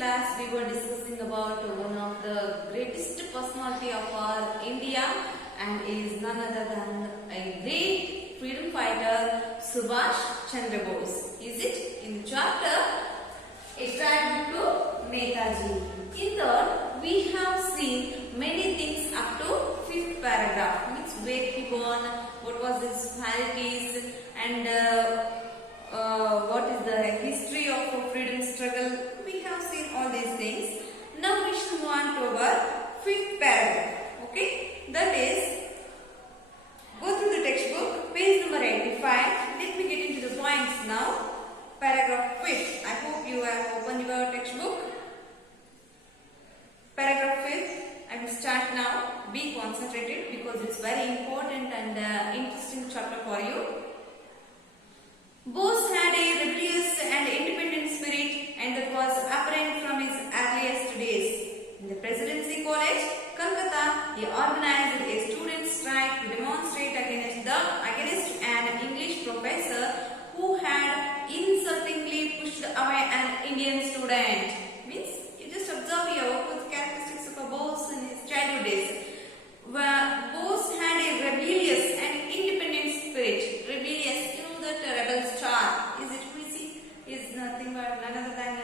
class we were discussing about one of the greatest personality of our India and is none other than a great freedom fighter Subhash Chandra Bose. Is it? In the chapter A Tribute to Netaji. In that we have seen many things up to 5th paragraph. Means where he born, what was his qualities and what is the history of freedom struggle. We have seen all these things. Now we should move on to our 5th paragraph. Okay, that is, go through the textbook, page number 85. Let me get into the points now. Paragraph 5th. I hope you have opened your textbook. Paragraph 5th. I will start now. Be concentrated because it's very important and interesting chapter for you. Bose had a rebellious and independent spirit, and that was apparent from his earliest days. In the Presidency College, Calcutta, he organized a student strike to demonstrate against an English professor who had insultingly pushed away an Indian student. Means you just observe here what was the characteristics of a Bose in his childhood days. Bose had a rebellious and independent spirit. Rebellious, you know that rebel star. Is it who is he? Is nothing but none other than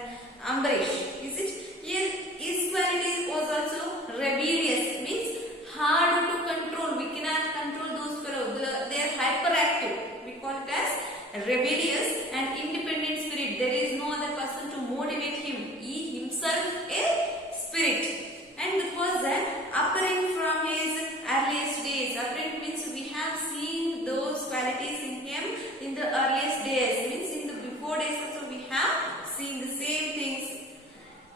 Ambarish. Is it? Here his quality was also rebellious. Means hard to control. We cannot control those fellows. They are hyperactive. We call it as rebellious and independent spirit. There is no other person to motivate him. He himself a spirit. And it was apparent from his earliest days. Apparent means we have seen those qualities in him in the earliest days. Means in the before days also we have seen the same things.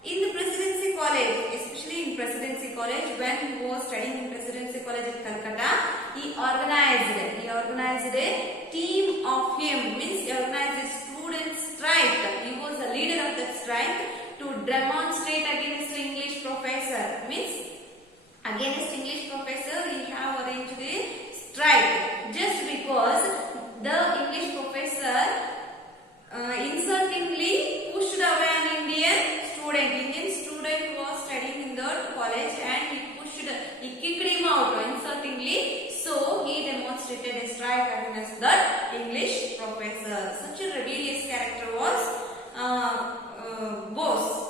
In the Presidency College, especially in Presidency College, when he was studying in Presidency College at Calcutta, he organized a team of him. Means he organized a student strike. He was the leader of that strike to demonstrate against the English professor. Means against English professor he have arranged a strike just because the English professor insultingly pushed away an Indian student. Indian student was studying in that college and he kicked him out insultingly. So he demonstrated a strike against that English professor. Such a rebellious character was Bose.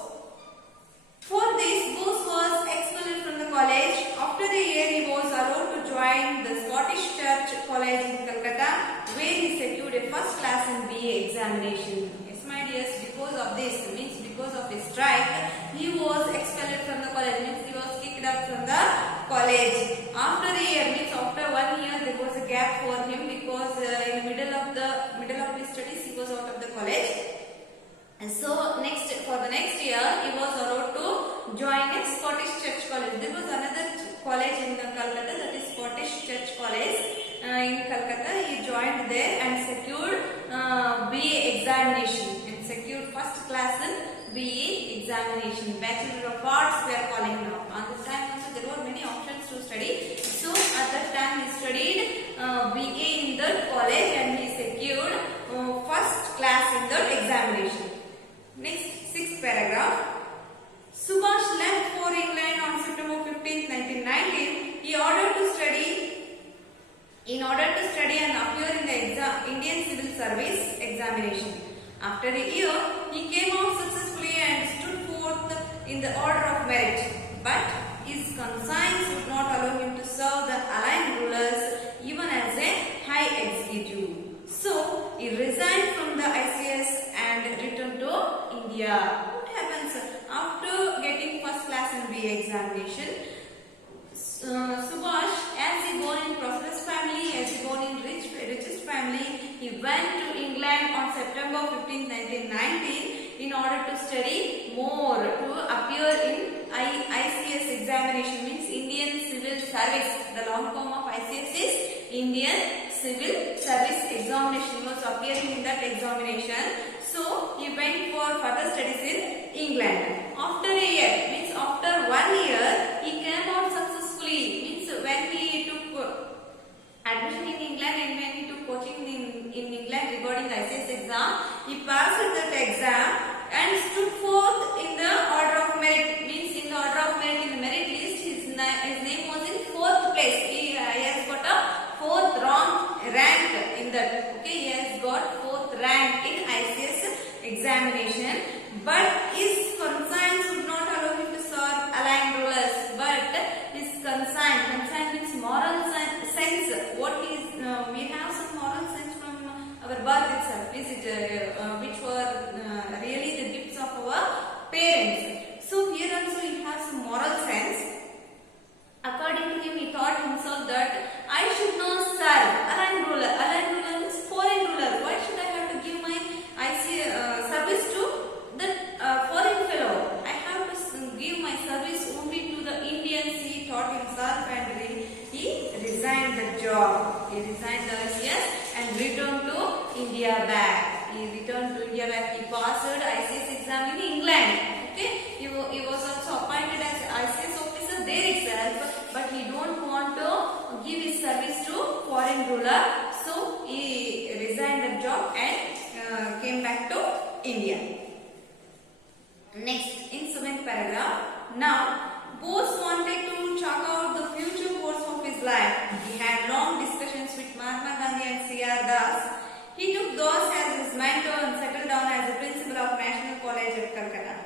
For this, Bose was expelled from the college. After the year, he was allowed to join the Scottish Church College in Calcutta, where he secured a first class in BA examination. Yes, my dears, because of this, means because of his strike, he was expelled from the college. Means he was kicked out from the college. After a year, means after 1 year, there was a gap for him because in the middle of his studies, he was out of the college. And so for the next year, he was allowed to join a Scottish Church College. There was another college in Calcutta, that is Scottish Church College in Calcutta. He joined there and secured BA examination. And secured first class in BA examination. Bachelor of Arts we are calling now. At this time also there were many options to study. So at that time he studied BA in that college and he secured first class in that examination. Next, 6th paragraph. Subhash left for England on September 15, 1919. In order to study and appear in the Indian Civil Service examination. After a year, he came out successfully and stood forth in the order of merit. But his conscience would not allow him to serve the Allied rulers even as a high executive. So, he resigned from the ICS and returned to India. What happens after getting first class in BA examination? Subhash, as he born in prosperous family, as he born in richest family, he went to England on September 15, 1919 in order to study more, to appear in ICS examination, means Indian Civil Service. The long form of ICS is Indian Civil Service examination. He was appearing in that examination. So he went for further studies in England. After a year, means after 1 year, he came out successfully. Means when he took admission in England and when he took coaching in England regarding the ICS exam, he passed that exam and stood forth in the order Now, Bose wanted to chalk out the future course of his life. He had long discussions with Mahatma Gandhi and C.R. Das. He took those as his mentor and settled down as the principal of National College at Calcutta.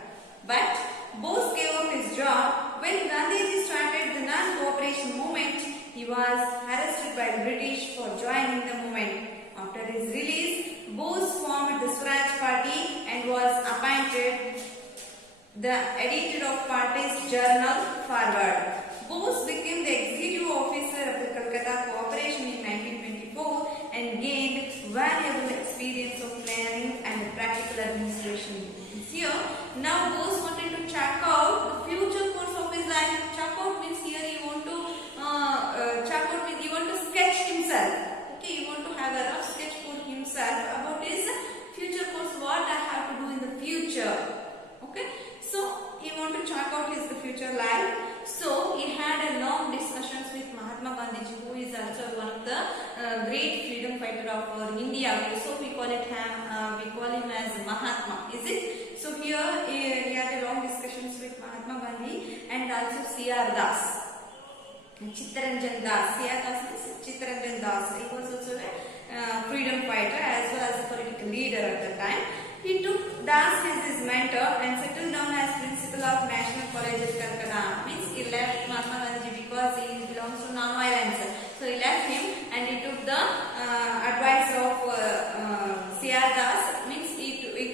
But Bose gave up his job when Gandhiji started the non-cooperation movement. He was arrested by the British for joining the movement. After his release, Bose formed the Swaraj Party and was appointed the editor of party's journal Forward. Bose became the executive officer of the Calcutta Corporation in 1924 and gained valuable experience of planning and practical administration. Here, now Bose wanted to check out the future course of his life. Check out means here you want to sketch himself. Okay, you want to have a rough sketch for himself about his future course. What I have to do in the future. Okay, so he want to check out his future life. So he had a long discussions with Mahatma Gandhi, who is also one of the great freedom fighter of India. So we call him as Mahatma. Is it? So here he had a long discussions with Mahatma Gandhi and also C.R. Das. Chittaranjan Das. C.R. Das is Chittaranjan Das. He was also a freedom fighter as well as a political leader at the time. He took Das as his mentor and settled down as principal of National College at Calcutta. Means he left Mahatma Gandhi because he belongs to non-violence. So he left him and he took the advice of C.R. Das. Means he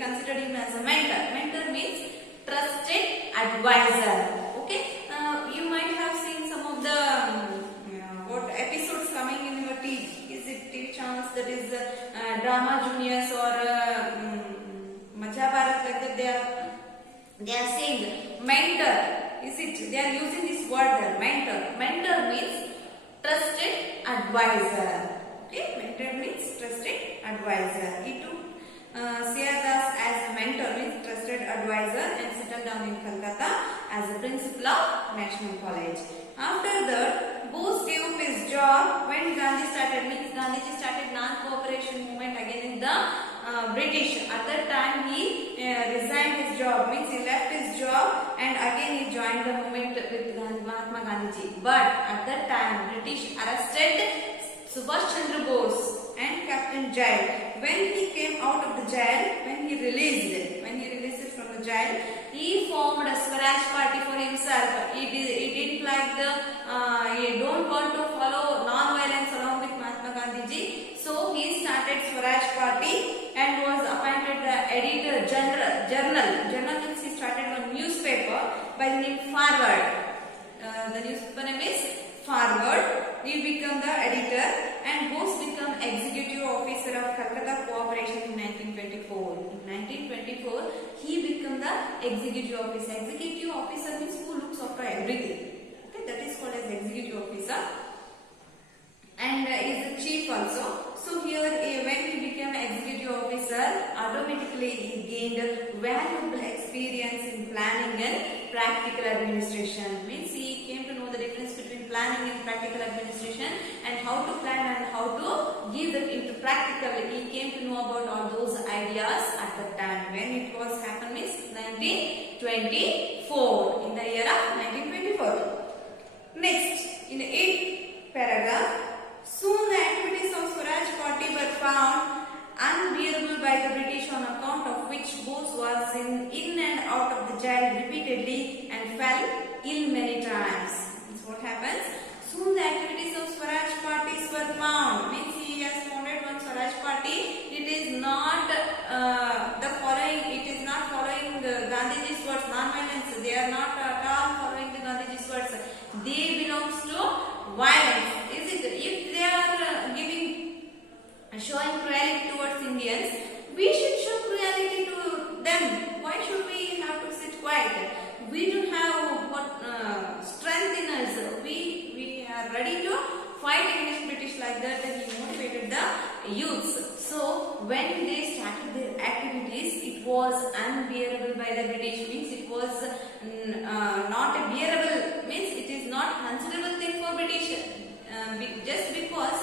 considered him as a mentor. Mentor means trusted advisor. Okay, you might have seen some of the what episodes coming in your TV. Is it TV channels that is Drama Juniors or Mahabharat, like that they are saying mentor. Is it? They are using this word there, mentor. Mentor means trusted advisor. Okay, mentor means trusted advisor. He took C.R. Das as a mentor means trusted advisor and settled down in Calcutta as a principal of National College. After that, Bose gave up his job when Gandhi started. Means Gandhiji started non-cooperation movement again in the British. At that time he resigned his job. Means he left his job and again he joined the movement with Mahatma Gandhiji. But at that time British arrested Subhash Chandra Bose and Captain Jail. When he came out of the jail, when he released from the jail, he formed a Swaraj Party for himself. He didn't like he don't want to follow non-violence along with Mahatma Gandhiji. So he started Swaraj Party and was appointed the editor journal. Journal means he started one newspaper by the name Forward. The newspaper name is Forward. He became the editor and Bose became executive officer of Calcutta Corporation in 1924. In 1924, he became the executive officer. Executive officer means who looks after everything. Okay, that is called as executive officer. And is the chief also. So here when he became executive officer, automatically he gained valuable experience in planning and practical administration. Means he came to know the difference between planning and practical administration and how to plan and how to give that into practical. He came to know about all those ideas at the time. When it was happened means 1924. In the year of 1924. Next, in the 8th paragraph. Soon the activities of Swaraj Party were found unbearable by the British, on account of which Bose was in and out of the jail repeatedly and fell ill many times. That's what happens. Soon the activities of Swaraj Parties were found. Means he has founded one Swaraj Party. It is not following the Gandhiji's words, non-violence. They are not at all following the Gandhiji's words. They belongs to violence. Is it? If they are showing cruelty towards Indians, we should show cruelty to them. Why should we have to sit quiet? We don't have what strength in us. We are ready to fight against British like that, and he motivated the youths. So when they started their activities, it was unbearable by the British. Means it was not a bearable. Means it is not considerable thing for British. Just because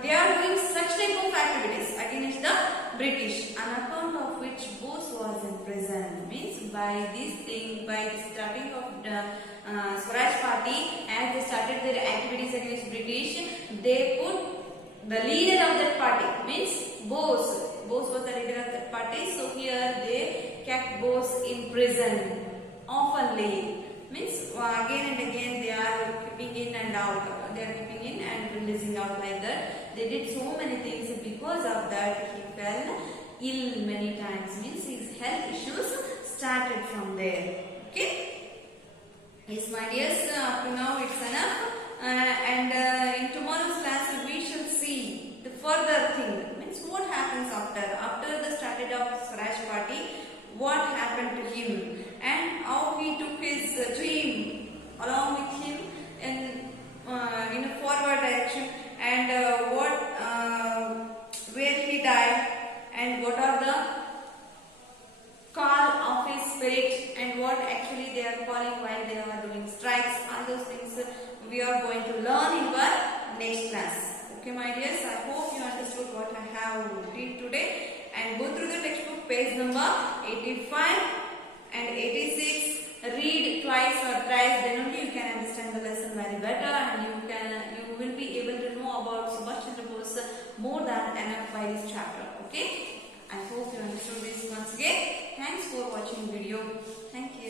they are doing such type of activities against the British, on account of which Bose was in prison. Means by this thing, by the starting of the Swaraj Party, as they started their activities against British, they put the leader of that party, means Bose. Bose was the leader of that party. So here they kept Bose in prison oftenly. Means again and again they are keeping in and out. They are keeping in and releasing out like that. They did so many things. Because of that, he fell ill many times. Means his health issues started from there. Okay. Yes, my dears. Up to now it's enough. And in tomorrow's class we shall see the further thing. Means what happens after the started of Swaraj Party. What happened to him and how he took his dream along with him in a forward direction, and where he died, and what are the call of his spirit, and what actually they are calling while they are doing strikes. All those things we are going to learn in our next class. Okay, my dears, I hope you understood what I have did today. And go through the textbook page number 85 and 86. Read twice or thrice, then only you can understand the lesson very better, and you will be able to know about Subhash Chandra Bose more than enough by this chapter. Okay, I hope you understood this once again. Thanks for watching video. Thank you.